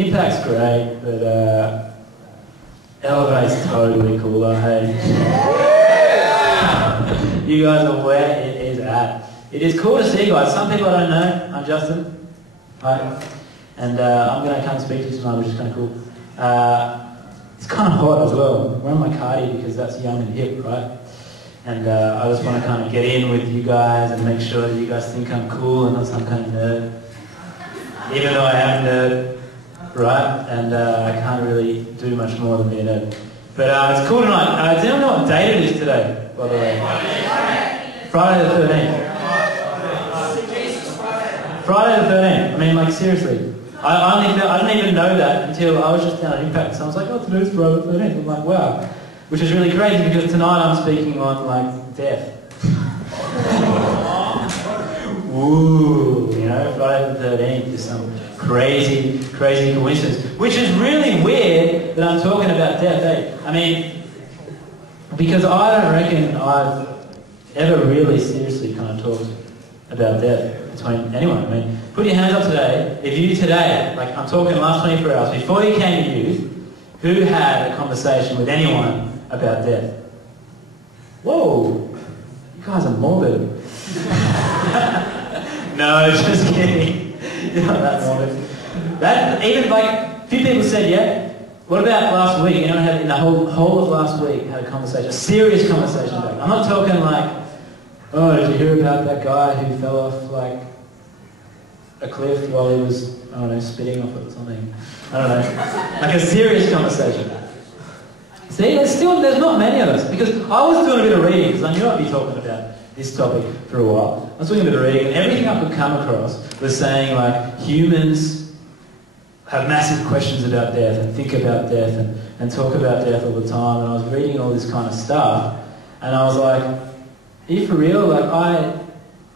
Impact's great, but Elevate's totally cooler, hey? You guys are where it is at. It is cool to see you guys. Some people I don't know. I'm Justin. Hi. And I'm going to come speak to you tonight, which is kind of cool. It's kind of hot as well. I'm wearing my cardi because that's young and hip, right? And I just want to kind of get in with you guys and make sure that you guys think I'm cool and not some kind of nerd. Even though I am a nerd, right? And I can't really do much more than be a nerd. But it's cool tonight. Does anyone know what date it is today, by the way? Friday the 13th. Friday the 13th. I mean, like, seriously. I didn't even know that until I was just down at Impact. So I was like, oh, today's Friday the 13th. I'm like, wow. Which is really crazy because tonight I'm speaking on, like, death. Woo, you know, Friday the 13th is some crazy, crazy coincidence. Which is really weird that I'm talking about death, eh? I mean, because I don't reckon I've ever really seriously kind of talked about death between anyone. I mean, put your hands up today. If you today, like I'm talking the last 24 hours, before you came to youth, who had a conversation with anyone about death? Whoa, you guys are morbid. No, just kidding. You're not that morbid. That, even like, a few people said, yeah. What about last week? Anyone had, in the whole of last week, had a conversation, a serious conversation about it? I'm not talking like, oh, did you hear about that guy who fell off, like, a cliff while he was, I don't know, spitting off it or something? I don't know. Like a serious conversation. See, there's not many of us. Because I was doing a bit of reading, because I knew I'd be talking about this topic for a while. I was doing a bit of reading, and everything I could come across was saying, like, humans have massive questions about death and think about death and talk about death all the time. And I was reading all this kind of stuff, and I was like, are you for real? Like, I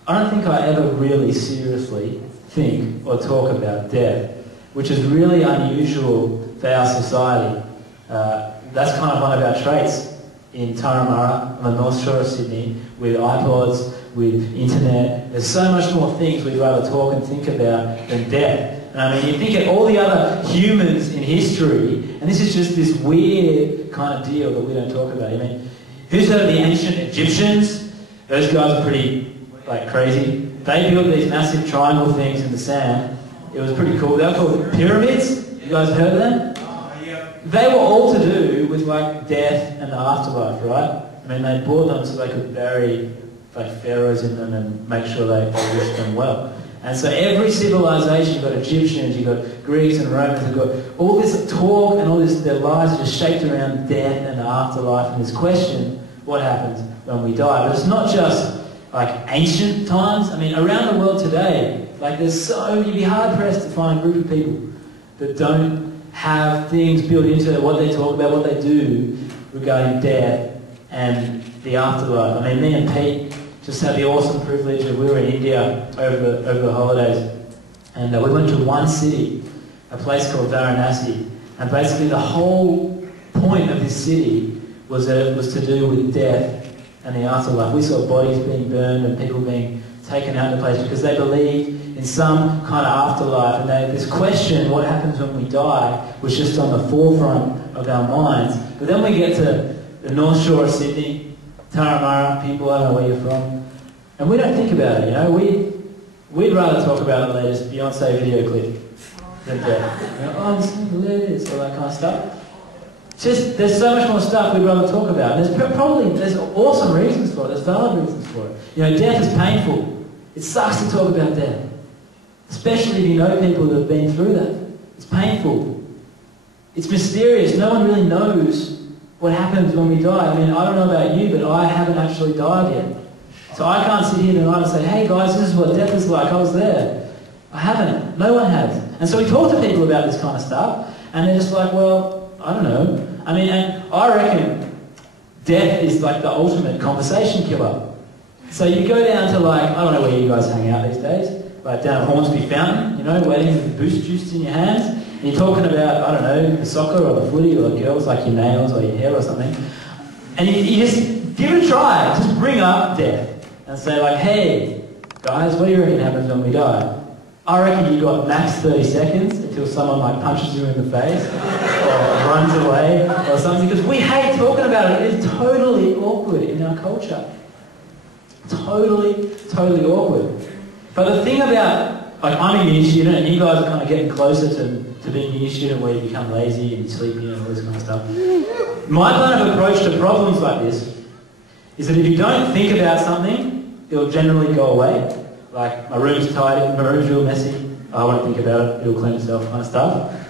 don't think I ever really seriously think or talk about death, which is really unusual for our society. That's kind of one of our traits in Turramurra, on the North Shore of Sydney, with iPods, with internet. There's so much more things we'd rather talk and think about than death. And I mean, you think of all the other humans in history, and this is just this weird kind of deal that we don't talk about. I mean, who's heard of the ancient Egyptians? Those guys are pretty, like, crazy. They built these massive triangle things in the sand. It was pretty cool. They were called pyramids. You guys heard of them? They were all to do with, like, death and the afterlife, right? I mean, they built them so they could bury, like, pharaohs in them and make sure they wished them well. And so every civilization, you've got Egyptians, you've got Greeks and Romans, you've got all this talk and all this, their lives are just shaped around death and the afterlife and this question, what happens when we die? But it's not just, like, ancient times. I mean, around the world today, like, you'd be hard-pressed to find a group of people that don't have things built into what they talk about, what they do regarding death and the afterlife. I mean, me and Pete just had the awesome privilege of, we were in India over the holidays, and we went to one city, a place called Varanasi, and basically the whole point of this city was that it was to do with death and the afterlife. We saw bodies being burned and people being taken out of the place because they believed in some kind of afterlife, and this question, what happens when we die, was just on the forefront of our minds. But then we get to the North Shore of Sydney, Turramurra, people, I don't know where you're from, and we don't think about it, you know. We'd rather talk about the latest Beyonce video clip than death. You know, oh, I'm seeing the latest, all that kind of stuff. Just, there's so much more stuff we'd rather talk about. And there's awesome reasons for it, there's valid reasons for it. You know, death is painful. It sucks to talk about death. Especially if you know people that have been through that. It's painful. It's mysterious. No one really knows what happens when we die. I mean, I don't know about you, but I haven't actually died yet. So I can't sit here tonight and say, hey guys, this is what death is like. I was there. I haven't. No one has. And so we talk to people about this kind of stuff, and they're just like, well, I don't know. I mean, and I reckon death is like the ultimate conversation killer. So you go down to, like, I don't know where you guys hang out these days, like down at Hornsby Fountain, you know, waiting with boost juice in your hands, and you're talking about, I don't know, the soccer or the footy or girls like your nails or your hair or something, and you just give it a try. Just bring up death and say, like, hey, guys, what do you reckon happens when we die? I reckon you got max 30 seconds. It until someone like punches you in the face or runs away or something, because we hate talking about it. It is totally awkward in our culture. Totally awkward. But the thing about, like, I'm a uni student and you guys are kind of getting closer to being a uni student where you become lazy and sleepy and all this kind of stuff. My kind of approach to problems like this is that if you don't think about something, it'll generally go away. Like, my room's tidy, my room's real messy, I won't think about it, it'll clean itself kind of stuff.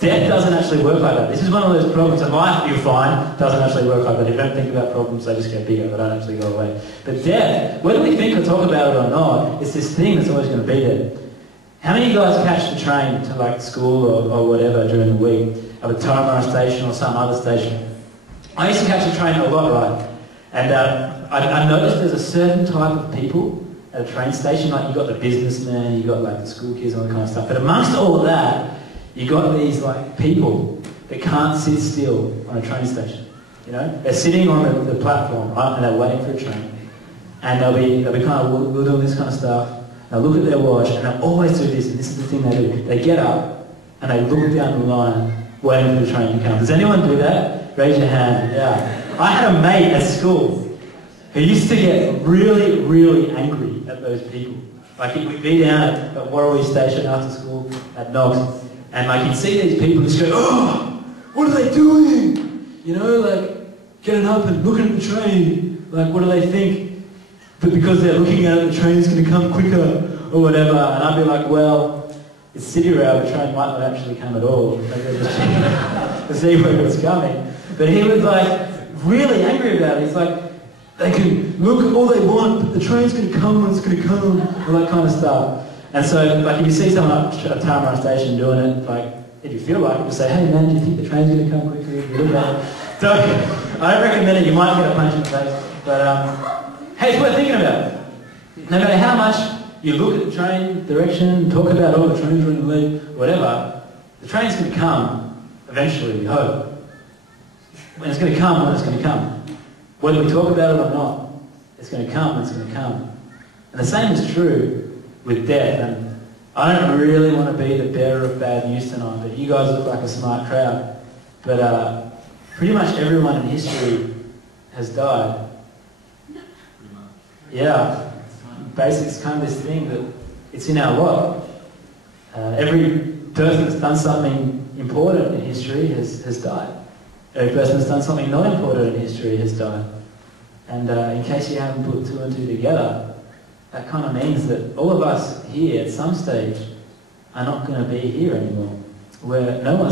Death doesn't actually work like that. This is one of those problems in life you'll find doesn't actually work like that. If you don't think about problems, they just get bigger, they don't actually go away. But death, whether we think or talk about it or not, it's this thing that's always going to be there. How many of you guys catch the train to like school or whatever during the week, at the Turramurra station or some other station? I used to catch the train a lot, right? And I noticed there's a certain type of people at a train station, like you got the businessmen, you got like the school kids and all that kind of stuff. But amongst all of that, you got these like people that can't sit still on a train station. You know, they're sitting on the platform, right, and they're waiting for a train, and they'll be kind of we'll do this kind of stuff. They'll look at their watch, and they'll always do this. And this is the thing they do: they get up and they look down the line, waiting for the train to come. Does anyone do that? Raise your hand. Yeah, I had a mate at school who used to get really angry at those people. Like we'd be down at Warrawee Station after school at Knox, and like you'd see these people just go, "Oh, what are they doing?" You know, like getting up and looking at the train. Like, what do they think? But because they're looking at it, the train's going to come quicker or whatever. And I'd be like, well, it's City Rail, the train might not actually come at all. Like they're just checking to see where it's coming. But he was like really angry about it. He's like, they can look all they want, but the train's going to come when it's going to come, all that kind of stuff. And so, like, if you see someone up at Turramurra Station doing it, like, if you feel like it, just say, hey man, do you think the train's going to come quickly? If you look at it. So, I don't recommend it, you might get a punch in the face. But, hey, it's worth thinking about. No matter how much you look at the train direction, talk about, oh, the train's running late, whatever, the train's going to come eventually, we hope. When it's going to come, when it's going to come. Whether we talk about it or not, it's going to come when it's going to come. And the same is true with death. And I don't really want to be the bearer of bad news tonight, but you guys look like a smart crowd. But pretty much everyone in history has died. Yeah. Basically, it's kind of this thing that it's in our lot. Every person that's done something important in history has died. Every person that's done something not important in history has died. And in case you haven't put two and two together, that kind of means that all of us here at some stage are not going to be here anymore, where no one's